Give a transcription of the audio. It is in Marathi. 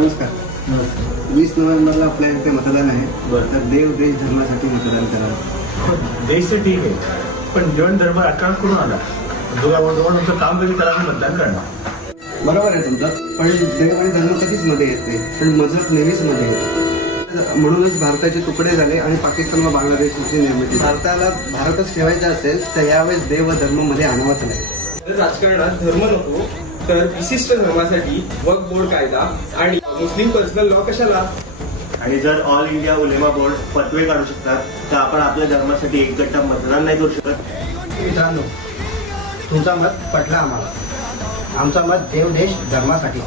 नमस्कार. 20 नोव्हेंबरला आपल्या इथे मतदान आहे. बरं. तर देव देश धर्मासाठी मतदान करावं. देश तर ठीक आहे, पण जीवन धर्म राजकारण करून आला तुमचं काम कधी करा मतदान करणार. बरोबर आहे तुमचं, पण देव आणि धर्म कधीच मध्ये येत नाही, पण मजहब नेहमीच मध्ये येते. म्हणूनच भारताचे तुकडे झाले आणि पाकिस्तान व बांगलादेशची निर्मिती. भारताला भारतच ठेवायचा असेल तर यावेळेस देव व धर्म मध्ये आणावाच नाही. जर राजकारणात धर्म नको तर विशिष्ट धर्मासाठी वक्फ बोर्ड कायदा आणि मुस्लिम पर्सनल लॉ कशाला? आणि जर ऑल इंडिया उलेमा बोर्ड फतवे काढू शकतात तर आपण आपल्या धर्मासाठी एकगट्टा मतदान नाही करू शकत. मित्रांनो, तुमचा मत पटला आम्हाला. आमचा मत देव देश धर्मासाठी.